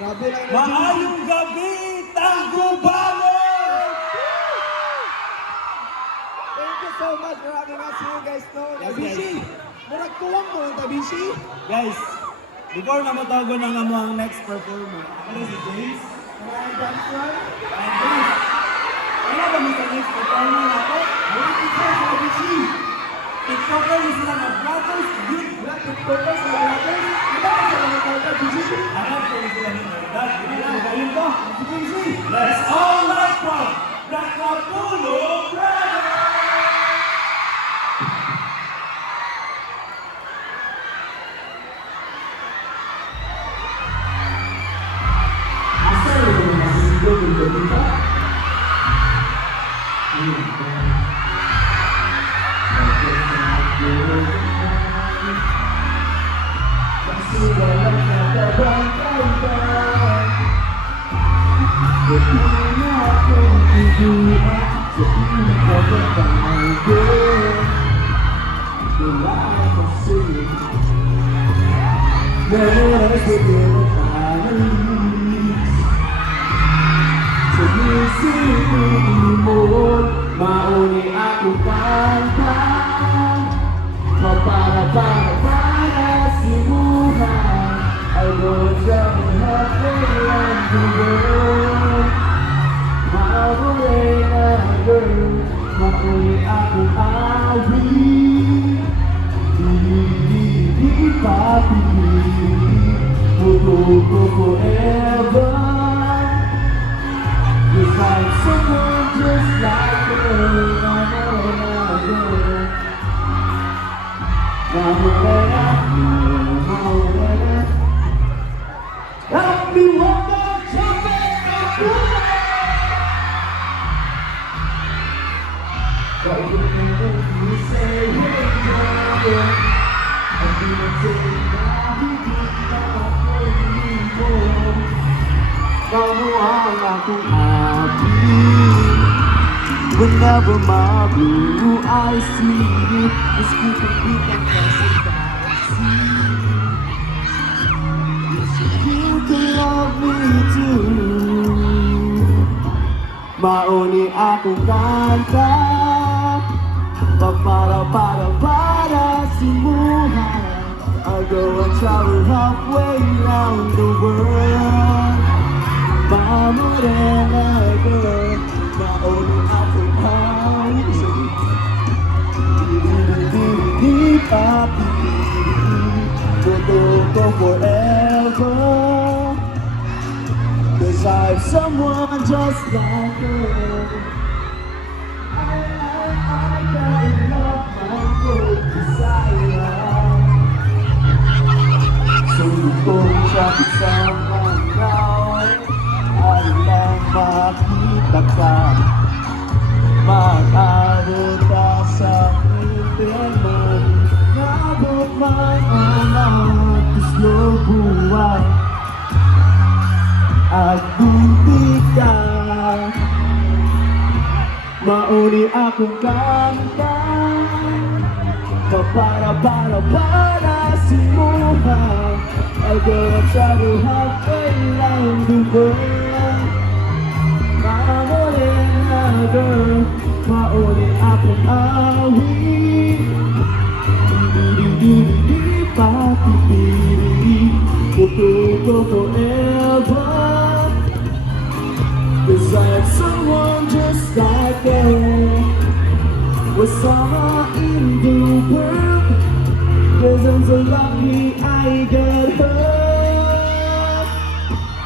Grabe lang energy. Maayong gabi, Tangkubangan! Thank you so much for having us here, guys. No, Yes, Tabishi. Murag tuwang mo, Tabishi. Guys, before na matago na nga mo ang next performer, ako si James. Mga dance right? And James, ano ba mo sa next performer na ako? Murag ito, Tabishi. TikToker yung sila na brothers, youth. Wala, TikTokers, mga rappers. Ano ba sa mga tao, Tabishi? Alam ko yung sila nila. Galing ba? Tabishi. Let's all like from the Kapulo Brothers! Mauni aku pantang para si Tuhan. I will travel halfway around the world. Mauni aku awit. Di papi Forever beside someone just like her. Everyone got jumping up to but you say kamu ang aking api. Whenever my blue eyes see you, it's keeping me fantasy. You can love me too. Mauni akong kanta para simulan. I'll go and travel halfway around the world. Morena girl, mauni akong hawig. Di papi, ko forever. Cause I'm someone just like her. I can't love my good desire. So you go traffic someone now. Alang makita ka, mag-abot ka sa pintiman. Nabot man ang atis buwan at bunti ka. Mauni akong kanta para simulan. I'll go and travel halfway around the world. Morena girl, mauni akong awit. Di patitiri, ko forever. Cause I'm someone just like her. We're summer in the world. Cause I'm so lucky I got her.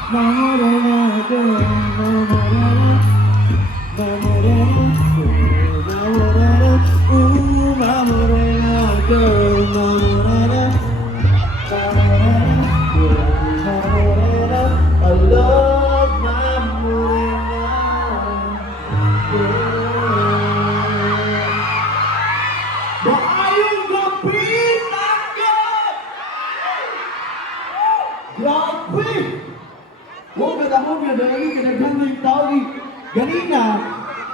Morena girl, Morena, ooh, my Morena girl, Morena, I love my Morena girl. Maayong gabi, Tangkad! Grabe! Huwag ka dahil kinaghan mo yung tao ni ganina.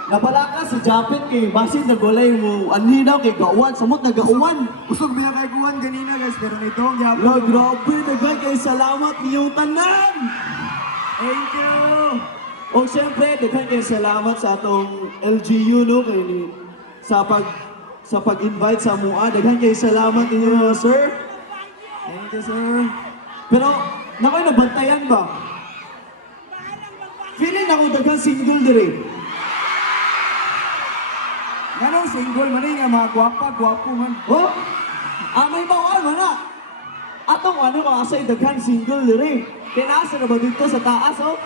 Nabala ka sa Japet kay basit nagulay mo. Anhi daw kay gauwan, samot na gauwan. Usog biya kay Guwan ganina, guys. Pero nito ang Lo, grabe, nagay kay salamat niyong tanan! Thank you! O siyempre, daghan kayo salamat sa atong LGU, no? Kay ni, sa pag-invite sa MUA. Daghan kayo salamat ninyo mga sir. Thank you, sir. Pero, nakoy nabantayan ba? Feeling ako daghan single dire. Ganong single man nga mga gwapa-gwapo man. Oh? May bawal mo na. Atong ano ka asay daghan single dire. Kinaasa na ba dito sa taas, oh?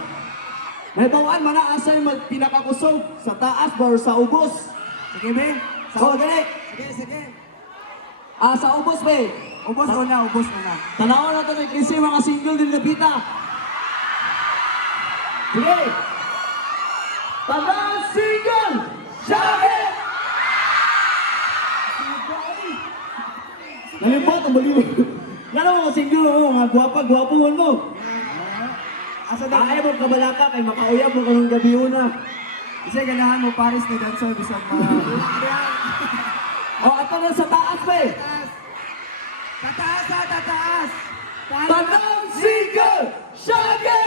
May bawal mo na asay pinakakusog sa taas ba or sa ubos. Sige, be. Oh, dali. Sige. Sa ubos, be. Ubos mo na. Tanawan na ito kasi mga single din na pita. Sige. Tandaan single! Shaggy! Nalimbot ang baliw. Nga mga single mo, mga gwapa-gwapo mo. Asa daw? Ay mo kabalaka kay makauyab mo kanong gabi una. Isa ganahan mo Paris ni Dansoy bisag mga. Ato na sa taas, be. Tataas. Tandaan single! Shaggy!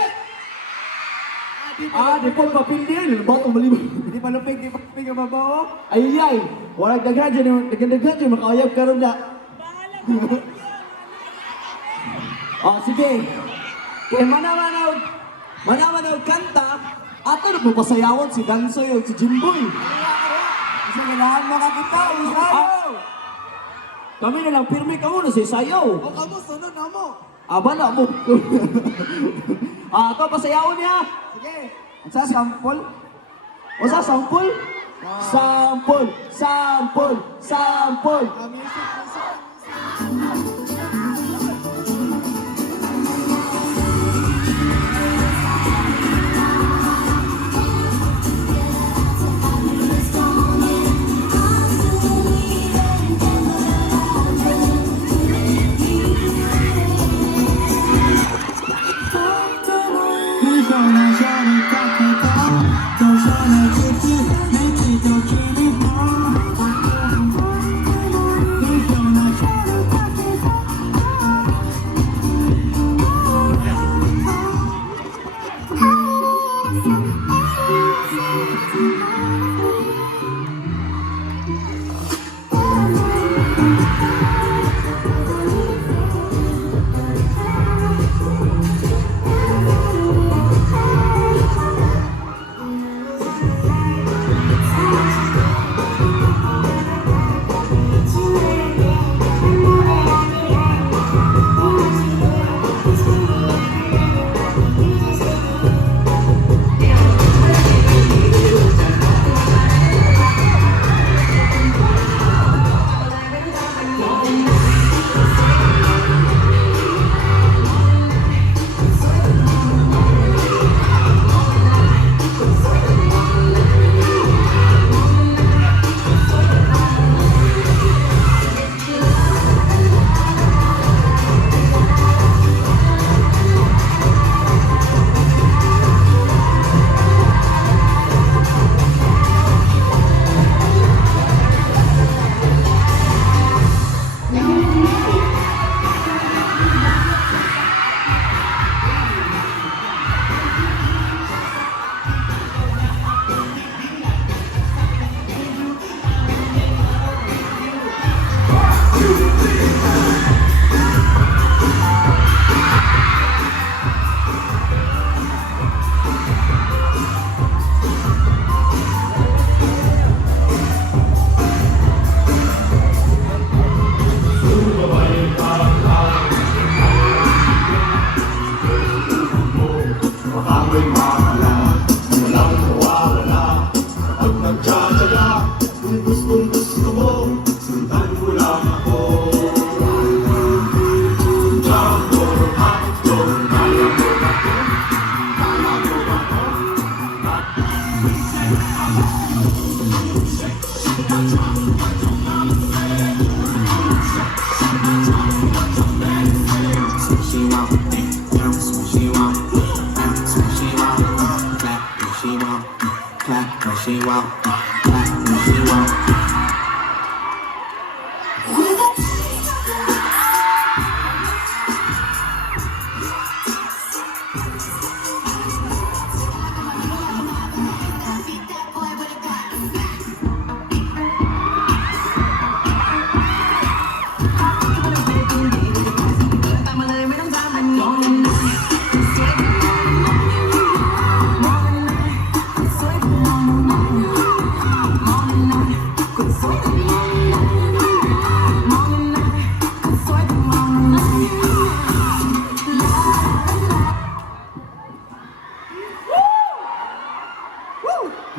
Di po mapindi yan. Nalimbot ang baliw. Di pa lupig ang babaw. Ay, walang daghan dyan, makauyab karon na. Sige. Kaya manamanaw kanta, ato na papasayawan si Dansoy o si Jimboy. Isa ganahan makakita. Usayo. Kami na lang pirmi ka muna si Sayaw. O kamo, sunod na mo. Bala mo. Ito, pasayawon niya. Sige. Sa sample. O sa sample? Sample. Music.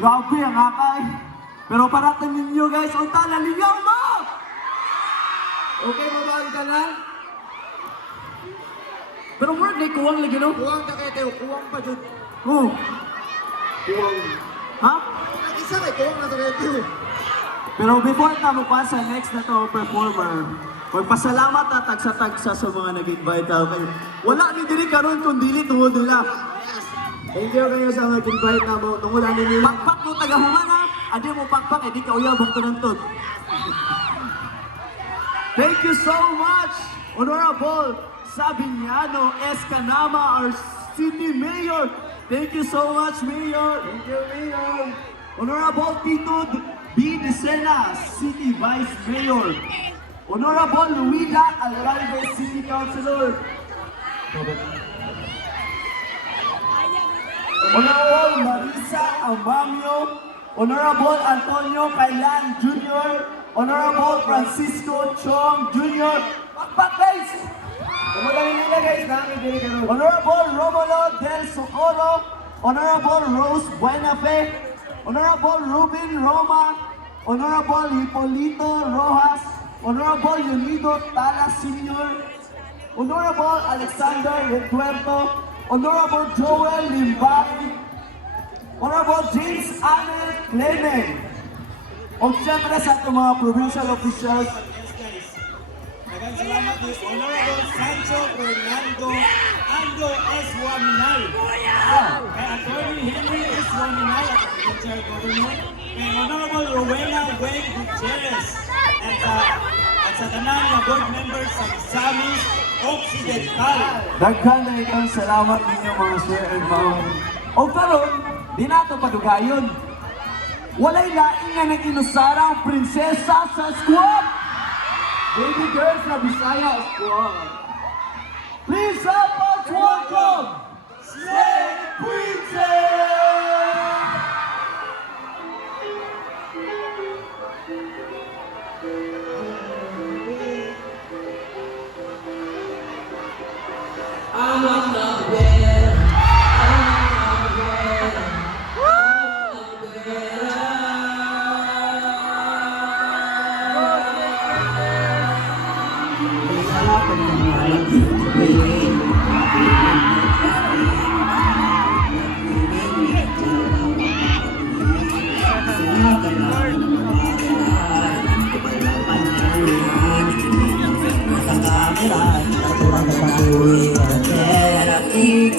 Grabe ang akay. Pero parating ninyo guys, unta na ninyo mo! Okay, mabaan ka na? Pero more kay kuwang lagi no? Kuwang ka kay Teo, kuwang pa dyan. Oh. Kuwang. Ha? Nag-isa kay kuwang na sa kay Teo. Pero before ta mo pa sa next na to performer, magpasalamat na tagsa-tagsa sa mga nag-invite kayo. Wala ni diri karon kung dili tungod nila. Thank you kayo sa nag-invite na mo. Tungod ani nila. Pakpak mo taga-human ha. Adi mo pakpak, edi ka uyabang tunantod. Thank you so much, Honorable Sabiniano Escanama, our City Mayor. Thank you so much, Mayor. Thank you, Mayor. Honorable Tito B. Decena, City Vice Mayor. Honorable Luida Alarde, City Councilor. Honorable Marisa Amamio. Honorable Antonio Kailan Jr. Honorable Francisco Chong Jr. Pakpak guys! Kumagaling nila guys, namin dili karon. Honorable Romulo Del Socorro, Honorable Rose Buenafe, Honorable Ruben Roma, Honorable Hipolito Rojas, Honorable Leonido Tala Sr., Honorable Alexander Retuerto, Honorable Joel Limbay, Honorable James Anel Clement, o siyempre sa ating mga provincial officials. Maraming salamat ni Honorable Sancho Fernando Ando S. Waminay. Kay Attorney Henry S. Waminay at Provincial Government. Kay Honorable Rowena Wayne Gutierrez. At sa tanan na board members sa Misamis Occidental. Daghan na itong salamat ninyo mga sir and ma'am. O karon, di nato padugayon. Walay laing nga nag-inusara ang prinsesa sa squad. Baby girls na Bisaya squad. Please help us welcome Slay Princess!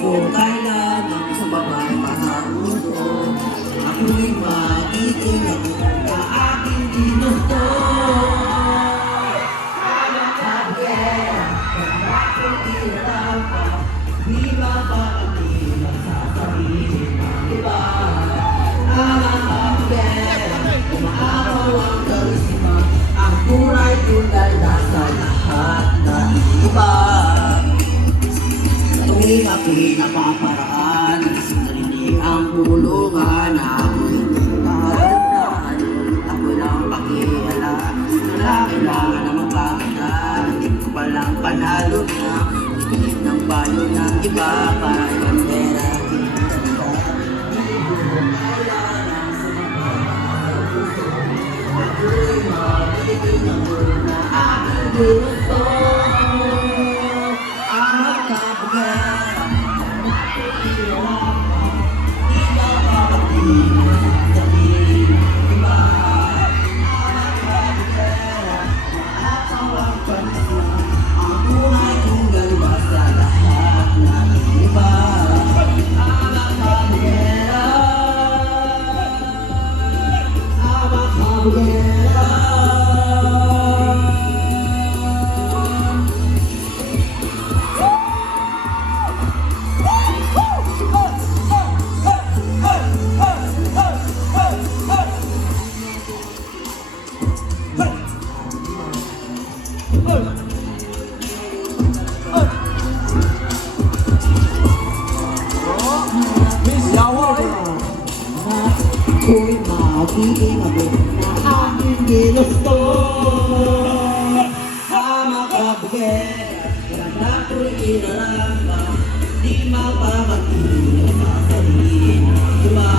Ko kailan sa babae pasagusto ako'y magiting na aking ginusto. Habang kabiyera, kung ako'y tinatapa, di ba ba hindi magsasabihin ng iba? Habang kabiyera, kumakaw ang karisma, ang kulay tunay nasa lahat ng iba. Tuwing ako'y napaparaan, narinig ang pulungan, ako'y kahalaan, ako'y lang pakialam, wala kailangan na magpakataan, hindi ko palang panalo na, higit ng bayo ng iba, para yung pera, ako'y magiting na muna, aking gusto. Ako'y magiging ako na aking ginusto. Sa makabugera, wala ako'y inaramba, di mapapagin sa sabihin ng iba.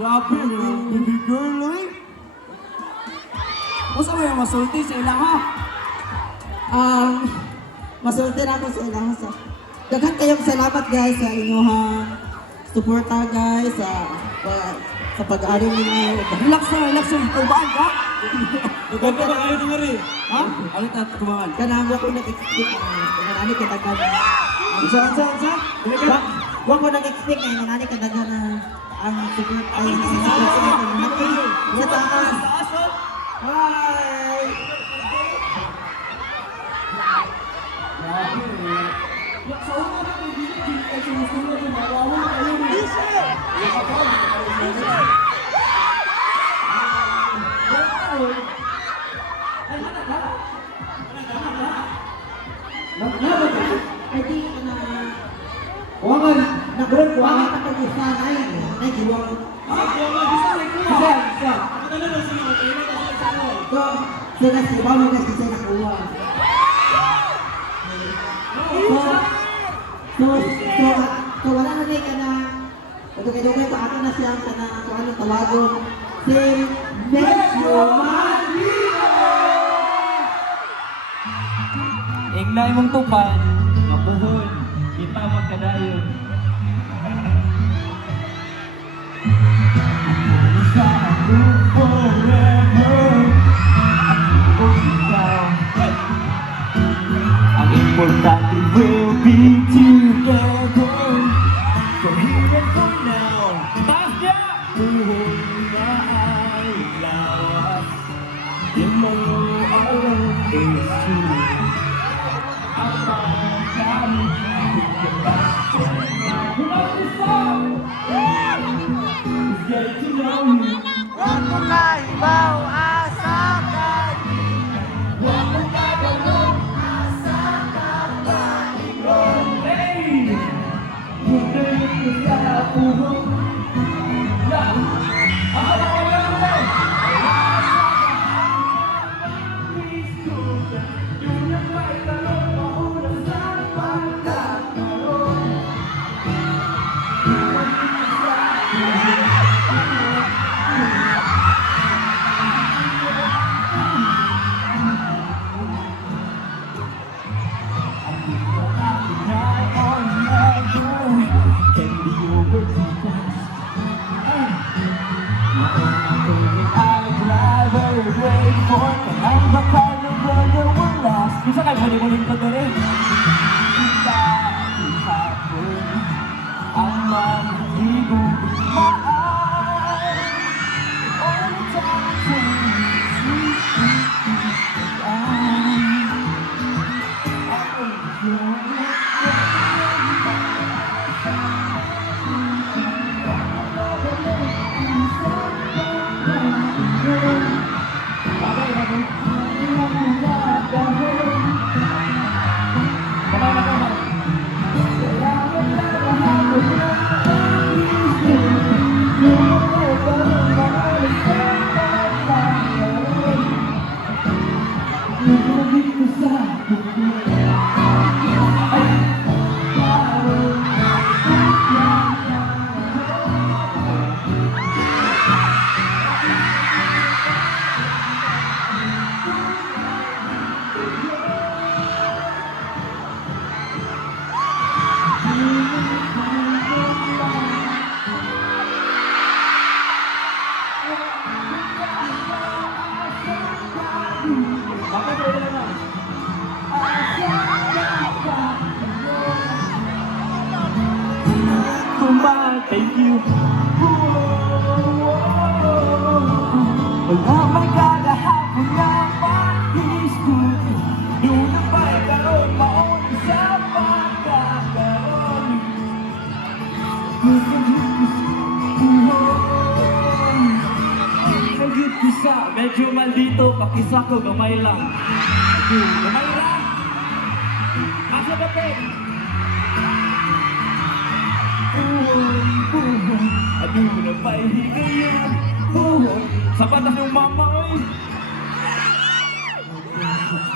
Grabe, baby girl, eh. Masa mo yung masulti sa ilang ha? Masulti na ako sa ilang sa. Daghan kayong salamat guys sa inyong suporta guys sa pag-aaral ninyo. Relax na. Tubaan ka? Ikaw pa ba kayo nung rin? Ha? Ano ta tumangan? Kanang wako nag-expect kanani kadagan. Sa? Wako nag-expect na kanani kadagan na ang support ay sa taas. Bye! Sa una na kung hindi kayo sumusunod yung mawawala kayo ni I think na Wangan! nakuha ka pag-isa ay giwang. Isa. So, sila si Bamo kasi siya nakuha. So, wala na rin ka na dugay-dugay pa ato na siyang ka na kung anong tawagon. Si Medyo Malino! Ignay mong tupan, mabuhon, kita magkadayon. Sa ako forever, ikaw. Ang importante will be together. From here and from now, taas niya! Buhon na ay lawas. Di mo alam is true. Bisa kayo muli-muling ko rin. Kita ihapon ang manhigo maay. All the time thank you. Wala may kagahapon na mag-isip. Doon na ba'y karoon maon sa pagkakaroon. Nagit isa, medyo maldito, pakisa ko gamay lang. Gamay lang! Asa ba pe? Aduh, na pahihingan. Sa batas ng mamay.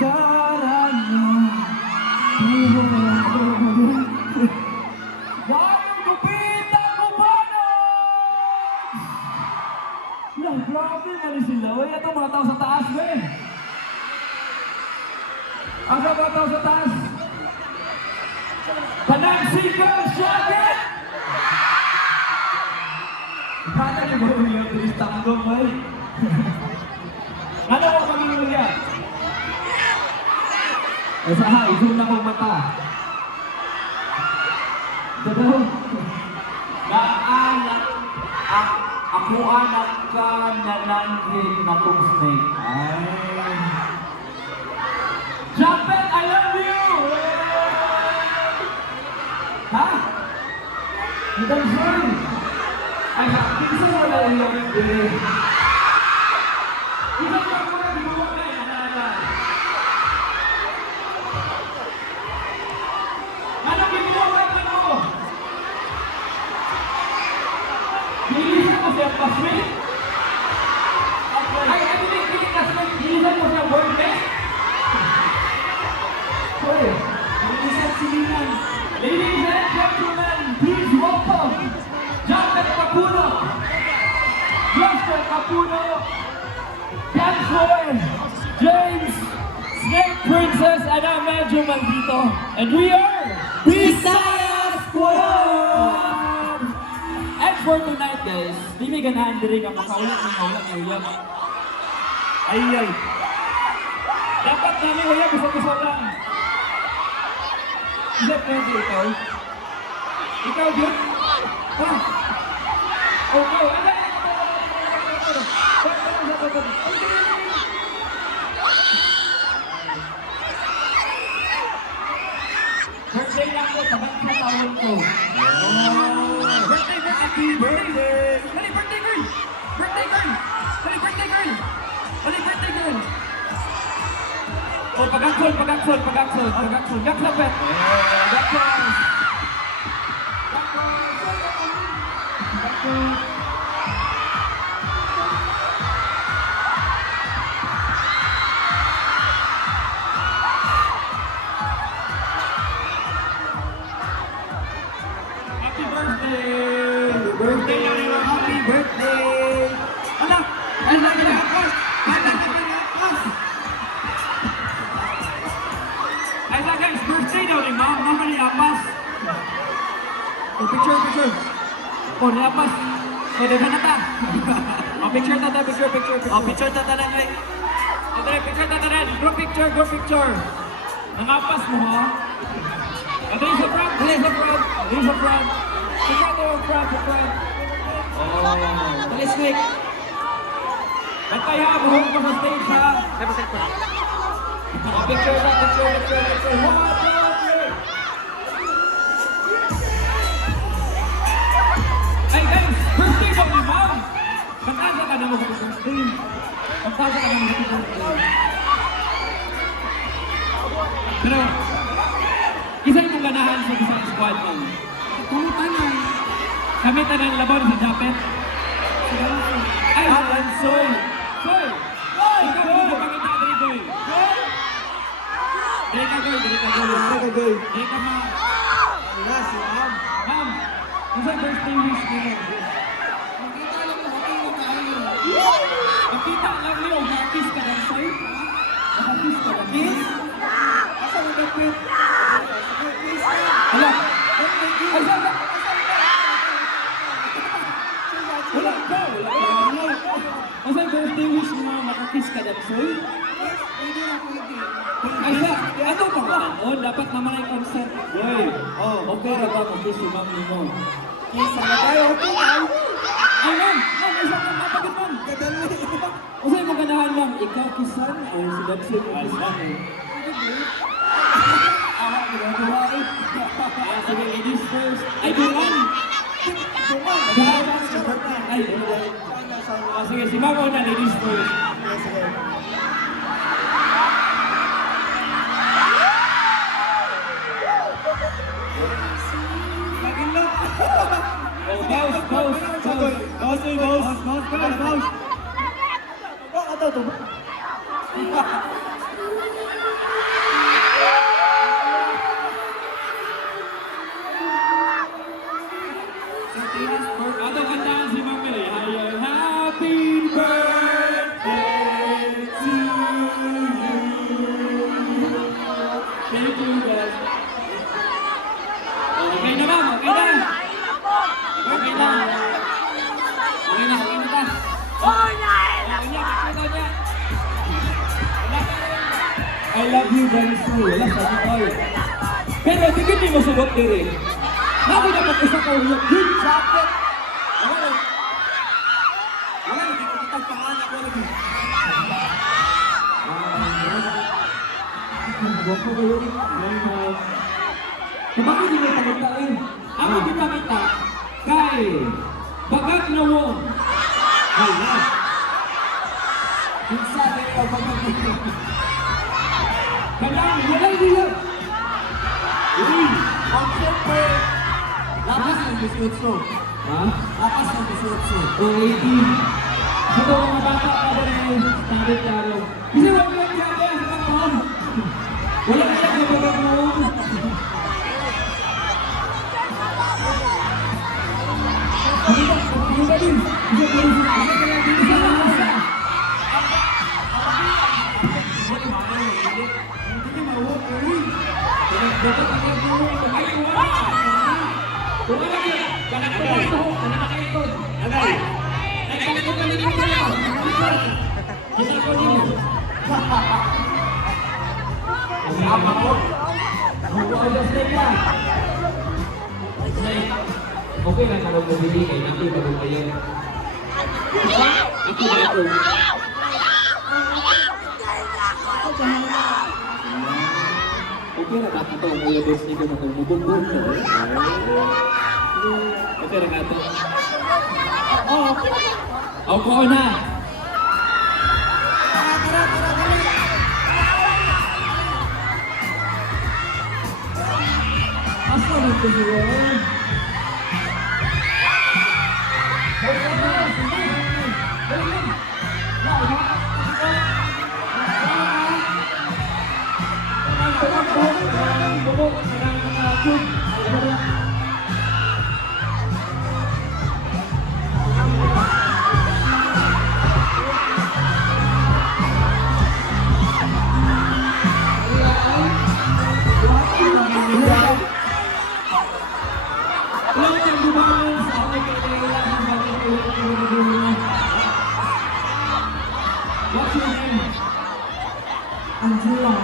Karanya. Wayang gupitan mo ba na? taas, men. Asa ba tao sa taas? Tanang single jacket! Kata niyo ba yung yung tulis tanggong, boy? Ano ko magiging niya? Asa ha, isun na kong mata. Totoo. Ako anak ka na landed na kong snake. Ay. Japet, I love you! Ha? Hindi sorry. Ay, pinsan mo na yung pinsan mo ako na binuwa ka eh, anak. Ano binuwa ka mo? Bilisan mo siya pa-sweet? Ay, ano yung bilisan mo siya birthday? Sorry. Bilisan si Linan. Ladies and gentlemen, please welcome Japet Capuno, Justin Capuno, Dansoy, James, Snake Princess, and I'm medyo maldito. And we are Visayas Squad! And for tonight, guys, di may ganahan din rin ang makaulat ng maulat ng uyab. Ay. Dapat namin uyab, isa-isa lang. Is that pwede ikaw? Ikaw, Jun? Ha? Okay. Birthday lang ko, tabat sa tawon ko. Birthday! Happy birthday! Dali, birthday girl! Birthday girl! Dali, birthday girl! Dali, birthday girl! Oh, pag-aksol! Gaklapet! Gaklapet! Happy birthday! Birthday na rin! Happy birthday! Anak! Anak! Ay, guys, birthday daw ni Ma'am. Ma'am ni Apas. Oh, picture. Oh, ni Apas. Oh, di ba na ta? Oh, picture tata. Oh, picture tata na, guys. Oh, dali, picture tata na. Group picture. Ang Apas mo, ha? Oh, dali sa front. Picture to, front. Oh, dali, Snake. Bantay ha, buhok mo sa stage, ha? Oh, picture. Hey guys, birthday ba ni Ma'am? Pagkasa ka na mag-birthday. Pero, isa yung ganahan sa isang squad, Ma'am. Kami tanang laban sa Japet. Ay, Soy! Ikaw yung pangita ka rin, Boy. Dili ka, Ma'am. Wala si Ma'am. Ma'am, isa birthday wish niyo. Makita lang niyo, nakakis ka lang sa'yo. Nakakis ka lang. Asa mo nag-quit? Hala. Wala ka. Asa birthday wish niyo, nakakis ka lang sa'yo. Ay, ano pa ba? Oh, dapat naman ay concert. Boy, okay na ba mag-kiss si Ma'am mo? Kiss na tayo. Ay, Ma'am, isa kang napagod, Ma'am. O sa'yo mo ganahan, Ma'am, ikaw kisan o si Dabsy mo kisan eh? Ginagawa eh. Sige, ladies first. Ay, Duran! Ay, Duran. Sige, si Ma'am na ladies first. Oh, bounce. Ato kantahan si Ma'am Mary. Happy birthday to I love you, Gansu. Wala sa all. Pero tigit mo sugot diri. Nabi na pag-isa ko yung good jacket. Wala na kita pangalan ko lagi. Guwapo ko yun. Bakit di may tagitain? Ako di takita kay Bagat na Wong. Hala. Kinsa din ka Bagat na Wong. Kanang, wala niya. Uy, ang siyempre, lakas ng 18. Ha? Lakas ng 18. O 18. Ito mga bata pa rin standard klaro. Kasi wala lang kaya sa kapon. Wala ka siya kay Bagat na Wong. Hindi din. Okay lang kalau bumili kay natin bago kayo. Ito na ito. Okay lang ako ito. Kuya Dos ni ko magmububun ko. Okay lang ito. Ako na. Asa na ito siya? What's your name? Angela.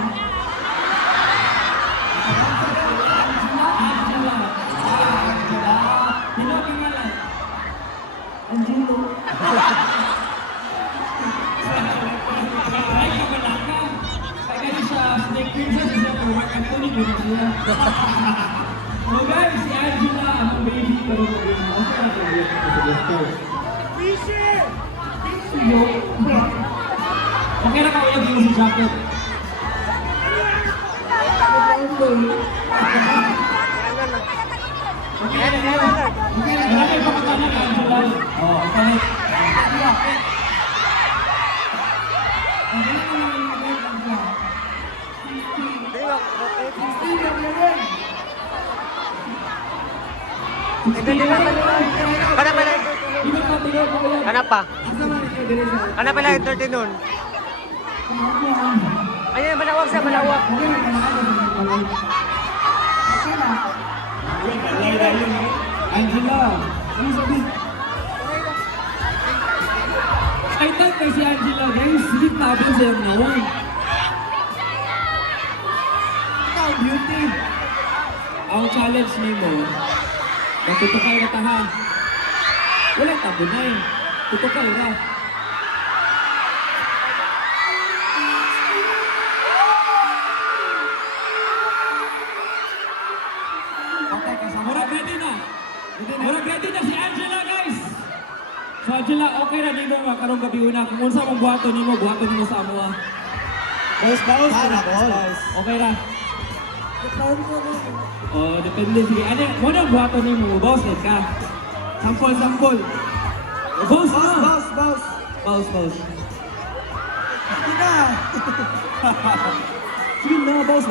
Sino ang pangalan? Angelo. Ay, kabalaka. Kaya siya, Snake Princess, siya po, Mark Anthony, gano'n siya. So guys, si Angela, ang baby, pero okay na ito yung sa okay na kaulag yung si jacket. Marami pa katana ka, Angela. Okay. Ano pa? Ano pala entertain nun? Ayun, malawak siya, malawak. Angela, ano sabi? Excited kay si Angela, guys. Hindi tapos siya yung nawang. Ikaw, beauty. Ang challenge ni mo, magtutukay na taha. Wala tabo na eh. Tutukay na. Murag ready na. Murag ready na si Angela, guys. So Angela, okay na nimo nga karong gabi una. Kung unsa mong buhaton nimo sa amo. Boss. Okay na. Oh, depende sige. Ano, mo na buhaton nimo, boss ka. Sampol. Boss. Sige na. Sige na, boss.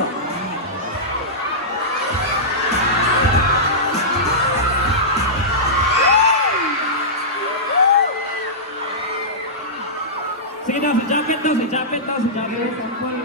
Sige daw, sa jacket daw. Sampol.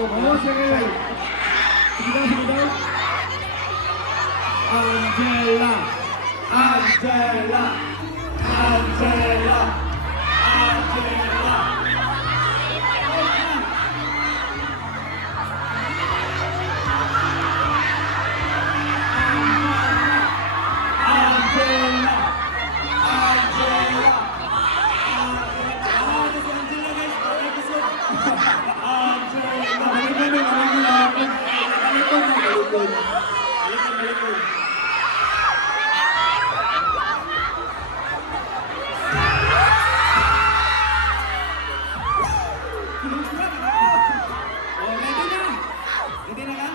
Oh, sige. Sige daw, sige daw. Angela. Angela. Angela. Angela. Angela. Angela. Ah, this is Angela, guys. Angela. Oh, ready na. Ready na ka?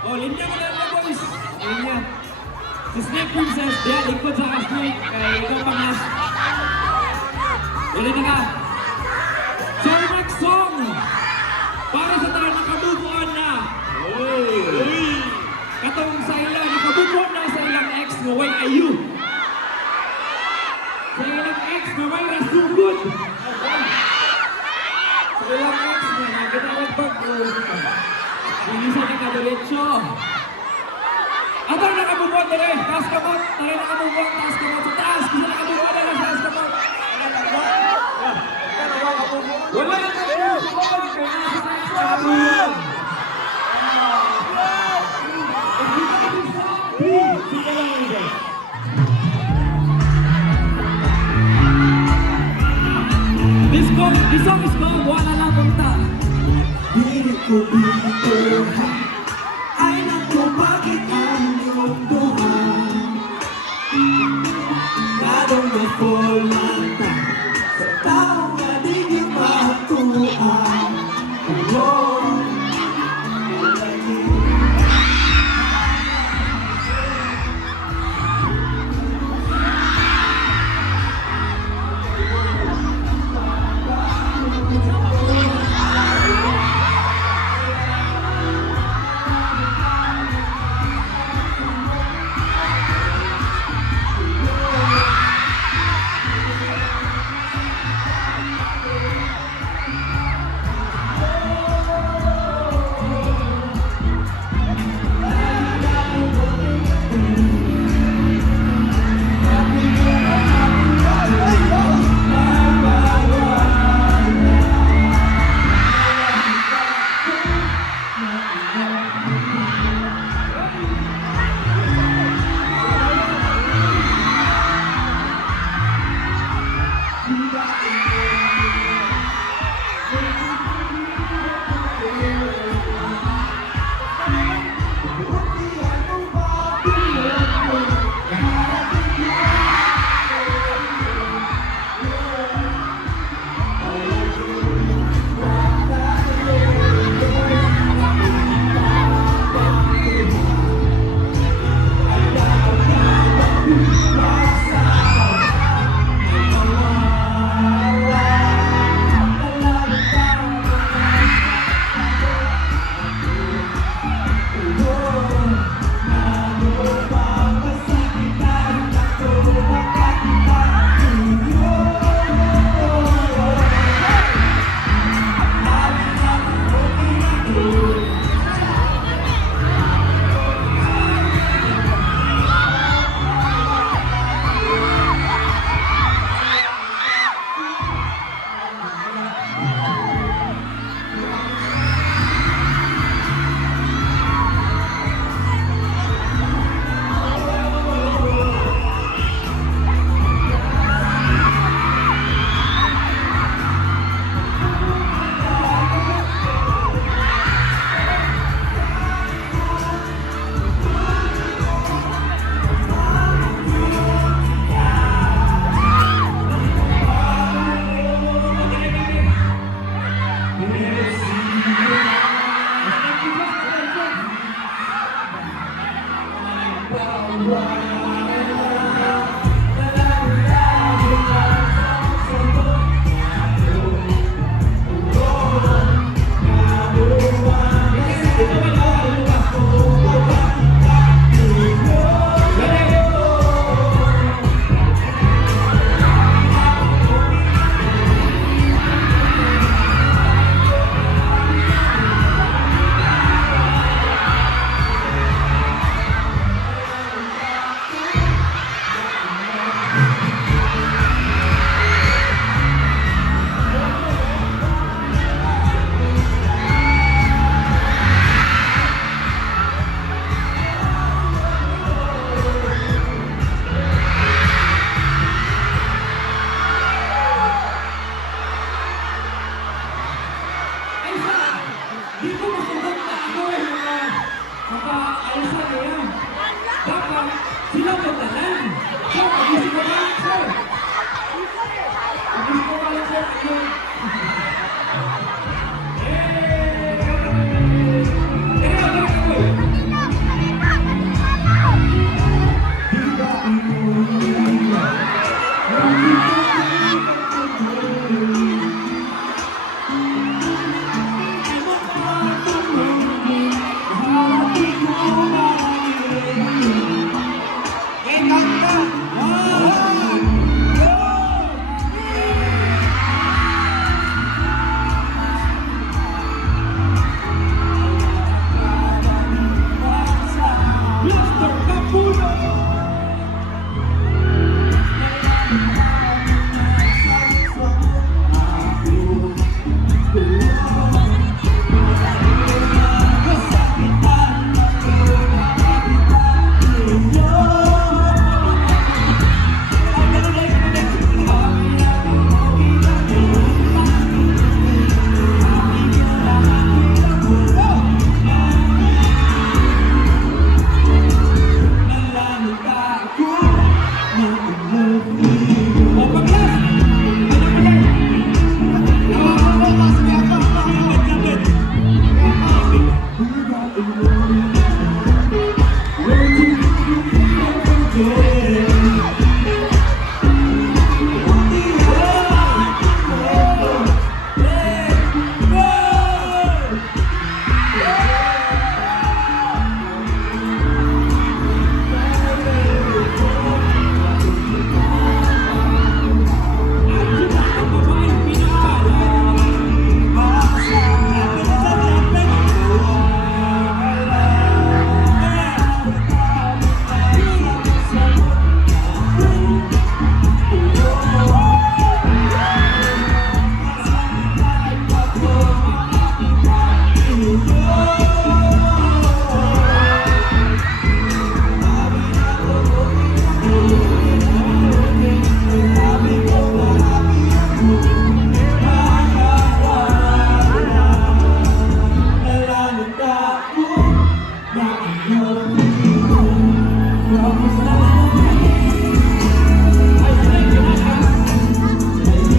Oh, linya mo lang mga boys. Linya. Si Snake Princess, diyan, ikot sa ka-snake. Kaya ikaw pang last. Ready na ka? So, our next song, para sa tayo nakabubuan na. Katong sa ilang, nakabubuan na sa ilang ex na way ayu. Sa ilang ex na way rasugod. Sa ilang ex na nagkatawag pag-uwi. Hindi sa nakadiretsyo. At ang nakabubuan na rin, taas kamot. Tayo nakabubuan, taas kamot sa taas. Kasi nakabubuan na lang sa taas kamot. Wala na nakabubuan. Kaya nakabubuan. This song is called Wala Lang Punta. Dili ko dito